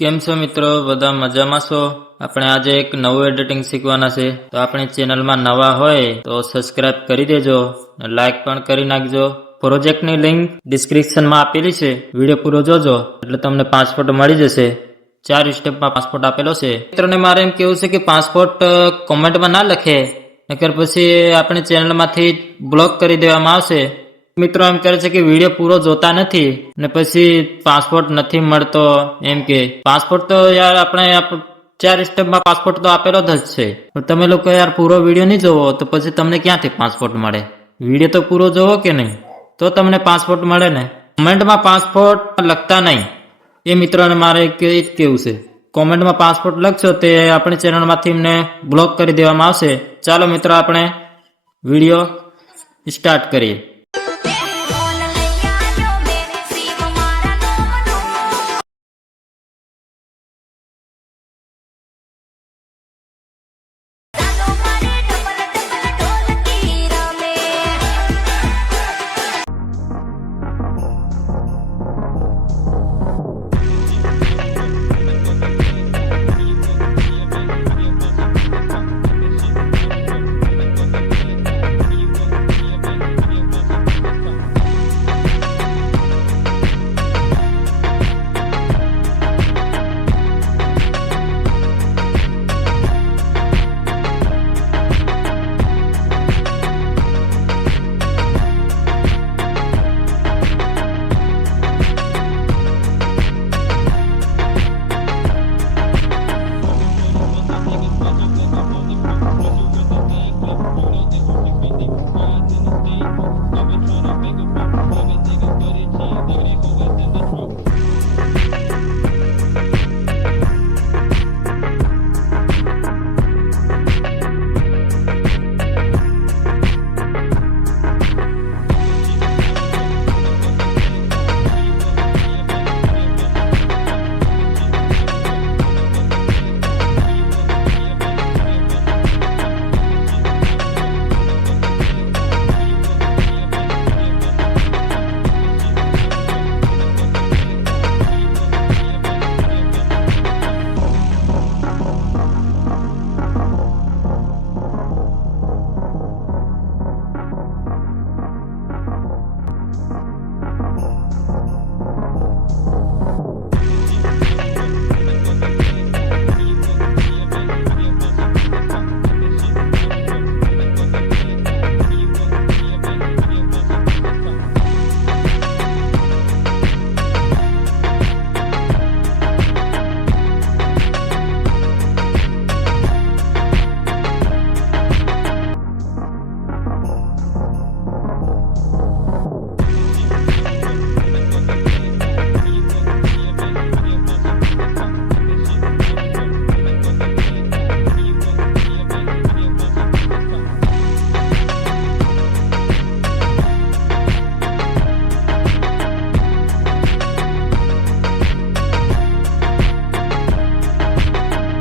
કેમ છો મિત્રો? બધા મજામાં છો? આપણે આજે એક નવું એડિટિંગ શીખવાના છે, તો આપણી ચેનલમાં નવા હોય તો સબસ્ક્રાઇબ કરી દેજો, લાઈક પણ કરી નાખજો. પ્રોજેક્ટની લિંક ડિસ્ક્રિપ્શનમાં આપેલી છે, વિડીયો પૂરો જોજો એટલે તમને પાસપોર્ટ મળી જશે. 4 સ્ટેપમાં પાસપોર્ટ આપેલો છે. મિત્રોને મારે એમ કેવું છે કે પાસપોર્ટ કોમેન્ટમાં ના લખે, નકર પછી આપણી ચેનલમાંથી બ્લોક કરી દેવામાં આવશે. મિત્રો એમ કહે છે કે વિડીયો પૂરો જોતા નથી ને પછી પાસપોર્ટ નથી મળતો. એમ કે પાસપોર્ટ તો યાર આપણે 4 સ્ટેપમાં પાસપોર્ટ તો આપેલો જ છે, પણ તમે લોકો યાર પૂરો વિડીયો નહીં જોવો તો પછી તમને ક્યાંથી પાસપોર્ટ મળે? વિડીયો તો પૂરો જોવો કે નહીં, તો તમને પાસપોર્ટ મળે ને. કોમેન્ટમાં પાસપોર્ટ લખતા નહીં, એ મિત્રોને મારે કેવું છે. કોમેન્ટમાં પાસપોર્ટ લખશો તે આપણી ચેનલમાંથી એમને બ્લોક કરી દેવામાં આવશે. ચાલો મિત્રો આપણે વિડીયો સ્ટાર્ટ કરીએ.